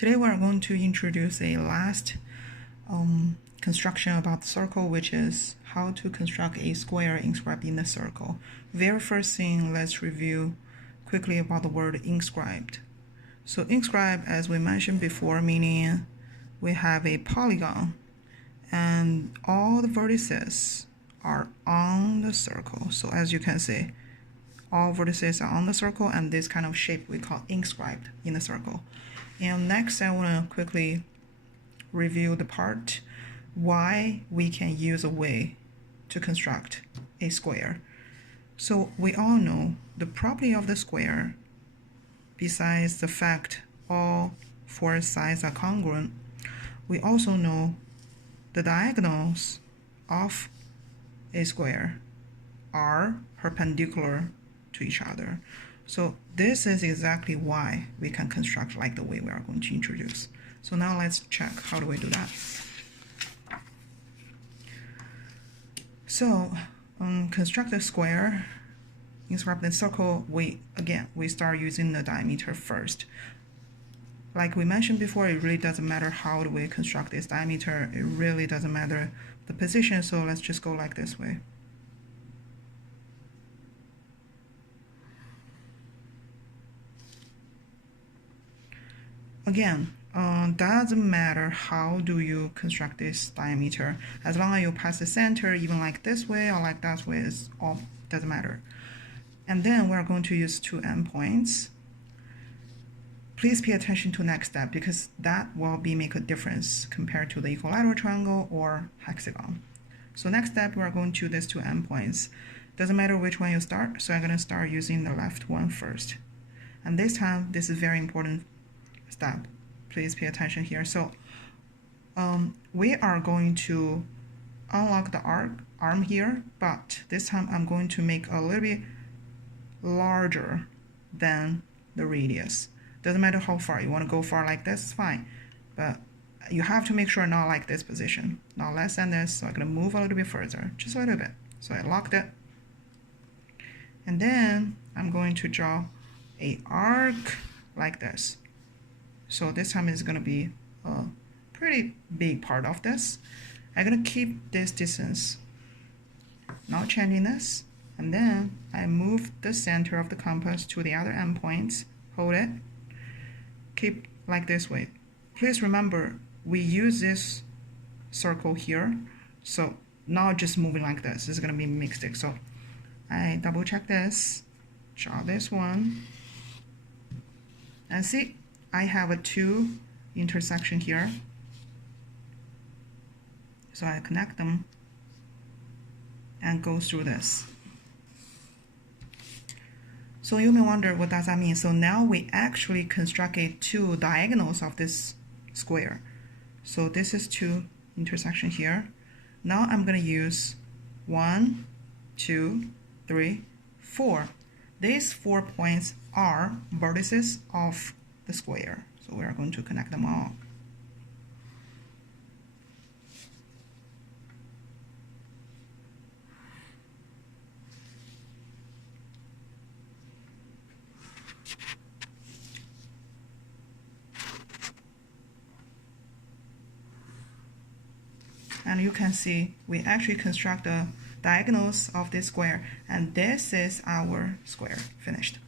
Today we're going to introduce a last construction about the circle, which is how to construct a square inscribed in the circle. Very first thing, let's review quickly about the word inscribed. So inscribed, as we mentioned before, meaning we have a polygon and all the vertices are on the circle. So as you can see, all vertices are on the circle, and this kind of shape we call inscribed in the circle. And next, I want to quickly review the part why we can use a way to construct a square. So we all know the property of the square, besides the fact all four sides are congruent, we also know the diagonals of a square are perpendicular to each other. So this is exactly why we can construct like the way we are going to introduce. So now let's check how do we do that. So construct a square, inscribe the circle. We start using the diameter first. Like we mentioned before, it really doesn't matter how do we construct this diameter. It really doesn't matter the position. So let's just go like this way. Again, doesn't matter how do you construct this diameter. As long as you pass the center, even like this way or like that way, is all doesn't matter. And then we're going to use two endpoints. Please pay attention to next step, because that will make a difference compared to the equilateral triangle or hexagon. So next step, we're going to these two endpoints. Doesn't matter which one you start, so I'm going to start using the left one first. And this time, this is very important step. Please pay attention here. So we are going to unlock the arm here, but this time I'm going to make a little bit larger than the radius. Doesn't matter how far. You want to go far like this, it's fine, but you have to make sure not like this position, not less than this. So I'm going to move a little bit further, just a little bit. So I locked it, and then I'm going to draw a arc like this. So this time it's going to be a pretty big part of this. I'm going to keep this distance, not changing this, and then I move the center of the compass to the other endpoint, hold it, keep like this way. Please remember, we use this circle here, so not just moving like this. This is going to be mixed. So I double check this, draw this one, and see, I have a two intersection here. So I connect them and go through this. So you may wonder, what does that mean? So now we actually constructed two diagonals of this square. So this is two intersection here. Now I'm going to use 1, 2, 3, 4. These 4 points are vertices of the square. So we are going to connect them all. And you can see we actually construct the diagonals of this square, and this is our square finished.